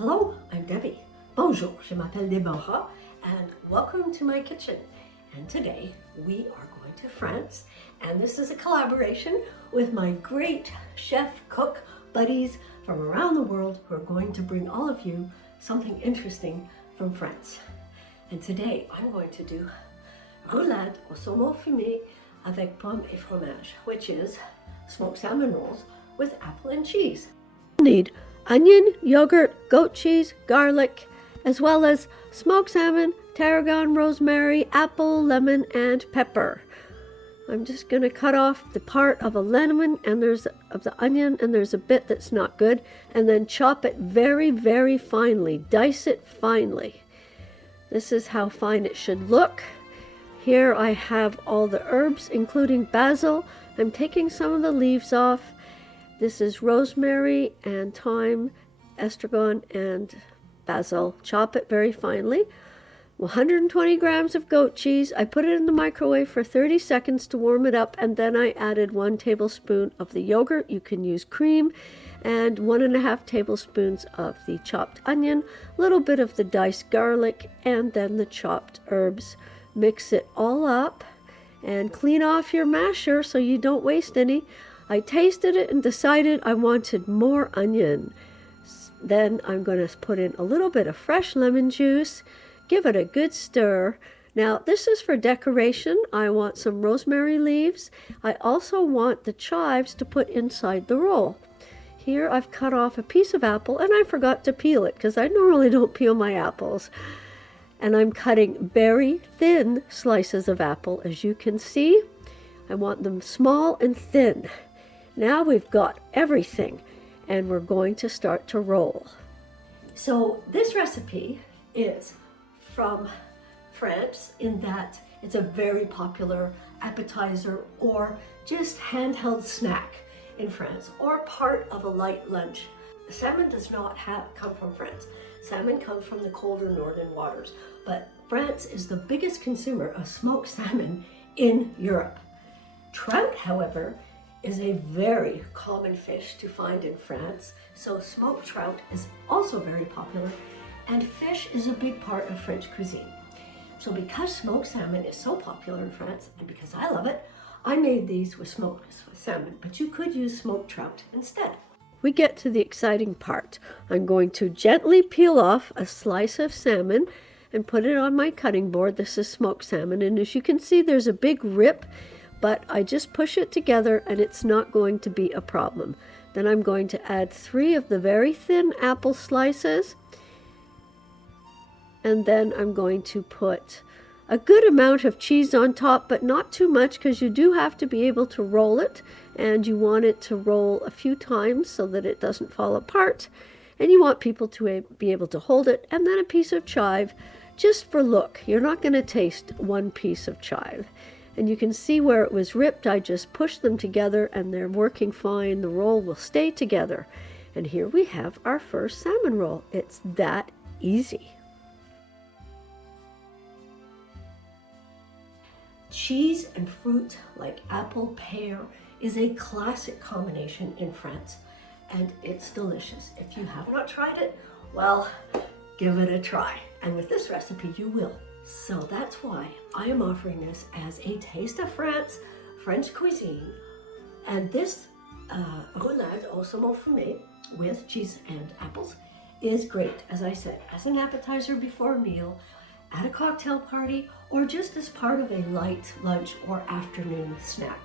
Hello, I'm Debbie. Bonjour, je m'appelle Deborah, and welcome to my kitchen. And today we are going to France, and this is a collaboration with my great chef cook buddies from around the world who are going to bring all of you something interesting from France. And today I'm going to do roulades au saumon fumé avec pommes et fromage, which is smoked salmon rolls with apple and cheese. You'll need onion, yogurt, goat cheese, garlic, as well as smoked salmon, tarragon, rosemary, apple, lemon, and pepper. I'm just going to cut off the part of a lemon and of the onion, and there's a bit that's not good, and then chop it very, very finely. Dice it finely. This is how fine it should look. Here I have all the herbs, including basil. I'm taking some of the leaves off. This is rosemary and thyme, estragon, and basil. Chop it very finely. 120 grams of goat cheese. I put it in the microwave for 30 seconds to warm it up, and then I added 1 tablespoon of the yogurt. You can use cream, and 1.5 tablespoons of the chopped onion, a little bit of the diced garlic, and then the chopped herbs. Mix it all up and clean off your masher so you don't waste any. I tasted it and decided I wanted more onion. Then I'm going to put in a little bit of fresh lemon juice, give it a good stir. Now this is for decoration. I want some rosemary leaves. I also want the chives to put inside the roll. Here I've cut off a piece of apple, and I forgot to peel it because I normally don't peel my apples. And I'm cutting very thin slices of apple, as you can see. I want them small and thin. Now we've got everything, and we're going to start to roll. So this recipe is from France, in that it's a very popular appetizer or just handheld snack in France, or part of a light lunch. Salmon does not come from France. Salmon comes from the colder northern waters, but France is the biggest consumer of smoked salmon in Europe. Trout, however, is a very common fish to find in France, so smoked trout is also very popular, and fish is a big part of French cuisine. So because smoked salmon is so popular in France, and because I love it, I made these with smoked salmon, but you could use smoked trout instead. We get to the exciting part. I'm going to gently peel off a slice of salmon and put it on my cutting board. This is smoked salmon, and as you can see, there's a big rip, but I just push it together and it's not going to be a problem. Then I'm going to add 3 of the very thin apple slices, and then I'm going to put a good amount of cheese on top, but not too much, because you do have to be able to roll it, and you want it to roll a few times so that it doesn't fall apart, and you want people to be able to hold it. And then a piece of chive, just for look. You're not going to taste one piece of chive. And you can see where it was ripped. I just pushed them together and they're working fine. The roll will stay together. And here we have our first salmon roll. It's that easy. Cheese and fruit like apple, pear is a classic combination in France, and it's delicious. If you have not tried it, well, give it a try. And with this recipe, you will. So that's why I am offering this as a taste of France, French cuisine. And this roulade au saumon fumé with cheese and apples is great, as I said, as an appetizer before a meal, at a cocktail party, or just as part of a light lunch or afternoon snack.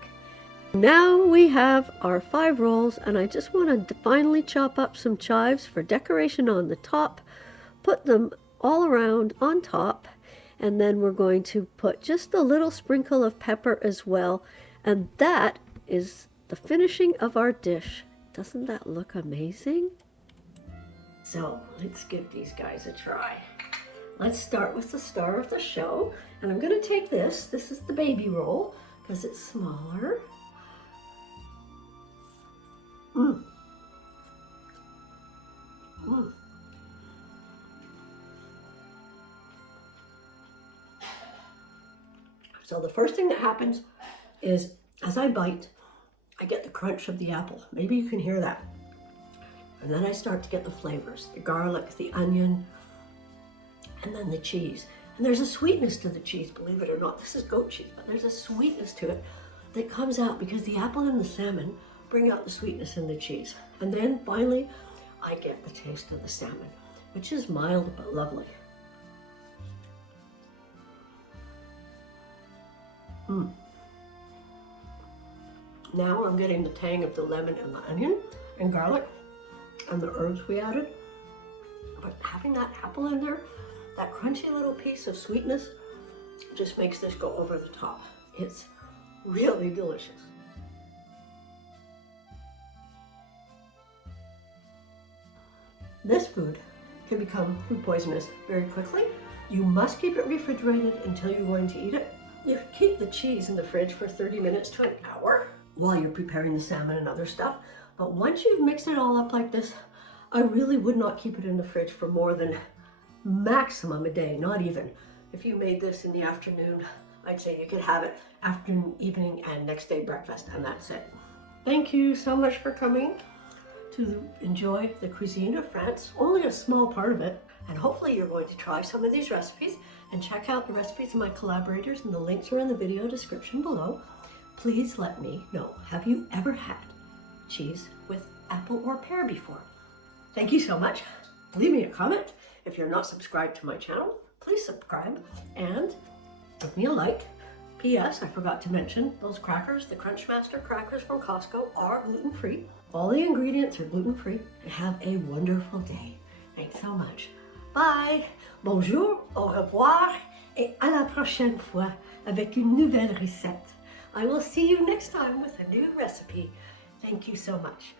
Now we have our 5 rolls, and I just want to finely chop up some chives for decoration on the top, put them all around on top, and then we're going to put just a little sprinkle of pepper as well, and that is the finishing of our dish. Doesn't that look amazing? So let's give these guys a try. Let's start with the star of the show, and I'm going to take this. This is the baby roll because it's smaller. So the first thing that happens is, as I bite, I get the crunch of the apple. Maybe you can hear that. And then I start to get the flavors, the garlic, the onion, and then the cheese. And there's a sweetness to the cheese, believe it or not. This is goat cheese, but there's a sweetness to it that comes out because the apple and the salmon bring out the sweetness in the cheese. And then finally, I get the taste of the salmon, which is mild but lovely. Now I'm getting the tang of the lemon and the onion and garlic and the herbs we added. But having that apple in there, that crunchy little piece of sweetness, just makes this go over the top. It's really delicious. This food can become food poisonous very quickly. You must keep it refrigerated until you're going to eat it. You can keep the cheese in the fridge for 30 minutes to an hour while you're preparing the salmon and other stuff. But once you've mixed it all up like this, I really would not keep it in the fridge for more than maximum a day, not even. If you made this in the afternoon, I'd say you could have it afternoon, evening, and next day breakfast, and that's it. Thank you so much for coming to enjoy the cuisine of France, only a small part of it. And hopefully you're going to try some of these recipes and check out the recipes of my collaborators, and the links are in the video description below. Please let me know, have you ever had cheese with apple or pear before? Thank you so much. Leave me a comment. If you're not subscribed to my channel, please subscribe and give me a like. P.S. I forgot to mention, those crackers, the Crunchmaster crackers from Costco, are gluten-free. All the ingredients are gluten-free. And have a wonderful day. Thanks so much. Bye. Bonjour, au revoir, et à la prochaine fois avec une nouvelle recette. I will see you next time with a new recipe. Thank you so much.